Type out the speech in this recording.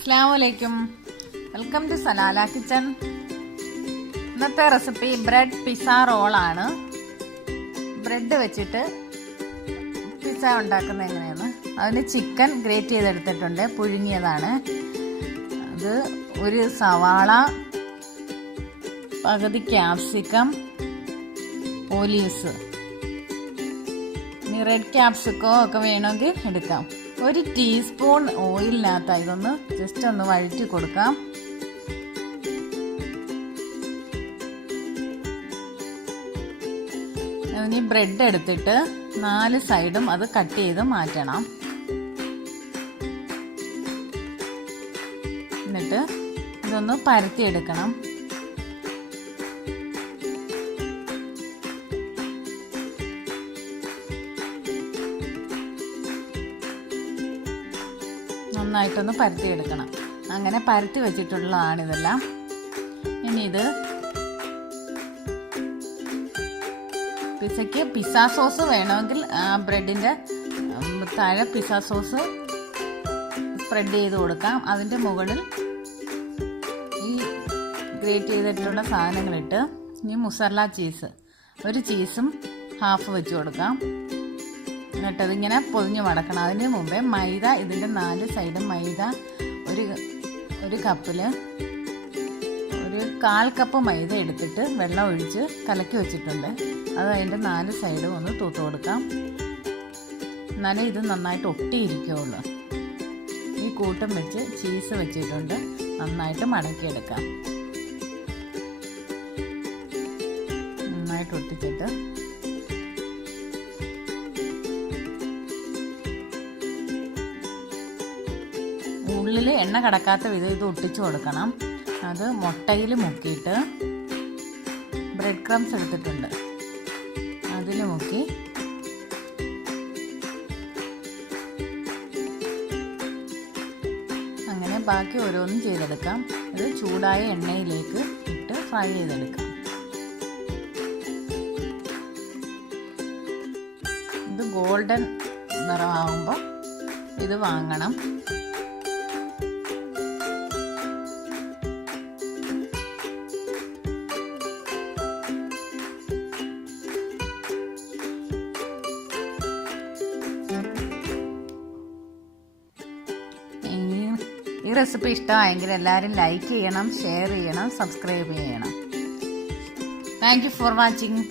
Assalamualaikum. Welcome to Salalah kitchen. ഇന്നത്തെ recipe bread pizza റോളാണ്. Bread വെച്ചിട്ട് പിസ്സ ഉണ്ടാക്കുന്നത് എങ്ങനെയാണ്? അതിന് ചിക്കൻ ഗ്രേറ്റ് ചെയ്തെടുത്തിട്ടുണ്ട്, പുഴുങ്ങിയതാണ്. അത് ഒരു സവാള, പകുതി ക്യാപ്സിക്കം, ഒലീവ്സ്, ഇനി റെഡ് ക്യാപ്സിക്കോ ഒക്കെ വേണമെങ്കിൽ എടുക്കാം. ഒരു ടീസ്പൂൺ ഓയിലിനകത്ത് ഇതൊന്ന് ജസ്റ്റ് ഒന്ന് വഴറ്റി കൊടുക്കാം. ഇനി ബ്രെഡ് എടുത്തിട്ട് 4 സൈഡും അത് കട്ട് ചെയ്ത് മാറ്റണം. എന്നിട്ട് ഇതൊന്ന് പരത്തിയെടുക്കണം. നന്നായിട്ടൊന്ന് പരത്തിയെടുക്കണം. അങ്ങനെ പരത്തി വെച്ചിട്ടുള്ളതാണ് ഇതെല്ലാം. ഇനി ഇത് പിസ്സയ്ക്ക് പിസ്സ സോസ് വേണമെങ്കിൽ ബ്രെഡിൻ്റെ താഴെ പിസ്സ സോസ് സ്പ്രെഡ് ചെയ്ത് കൊടുക്കാം. അതിൻ്റെ മുകളിൽ ഈ ഗ്രേറ്റ് ചെയ്തിട്ടുള്ള സാധനങ്ങളിട്ട് ഇനി മുസറല്ല ചീസ്, ഒരു ചീസും ഹാഫ് വെച്ച് കൊടുക്കാം. എന്നിട്ടതിങ്ങനെ പൊതിഞ്ഞ് മടക്കണം. അതിന് മുമ്പേ മൈദ, ഇതിൻ്റെ 4 സൈഡും മൈദ ഒരു കപ്പിൽ ഒരു 1/4 കപ്പ് മൈദ എടുത്തിട്ട് വെള്ളം ഒഴിച്ച് കലക്കി വെച്ചിട്ടുണ്ട്. അത് അതിൻ്റെ 4 സൈഡും ഒന്ന് തൂത്ത് കൊടുക്കാം. എന്നാലേ ഇത് നന്നായിട്ട് ഒട്ടിയിരിക്കുകയുള്ളൂ. ഈ കൂട്ടം വെച്ച് ചീസ് വെച്ചിട്ടുണ്ട്, നന്നായിട്ട് മടക്കിയെടുക്കാം. നന്നായിട്ട് ഒട്ടിച്ചിട്ട് ഉള്ളിൽ എണ്ണ കടക്കാത്ത വിധം ഇത് ഒട്ടിച്ചു കൊടുക്കണം. അത് മുട്ടയിൽ മുക്കിയിട്ട് ബ്രെഡ് ക്രംസ് എടുത്തിട്ടുണ്ട്, അതിൽ മുക്കി അങ്ങനെ ബാക്കി ഓരോന്നും ചെയ്തെടുക്കാം. ഇത് ചൂടായ എണ്ണയിലേക്ക് ഇട്ട് ഫ്രൈ ചെയ്തെടുക്കാം. ഇത് ഗോൾഡൻ നിറമാകുമ്പോൾ ഇത് വാങ്ങണം. ഈ റെസിപ്പി ഇഷ്ടമായെങ്കിൽ എല്ലാവരും ലൈക്ക് ചെയ്യണം, ഷെയർ ചെയ്യണം, സബ്സ്ക്രൈബ് ചെയ്യണം. Thank you for watching.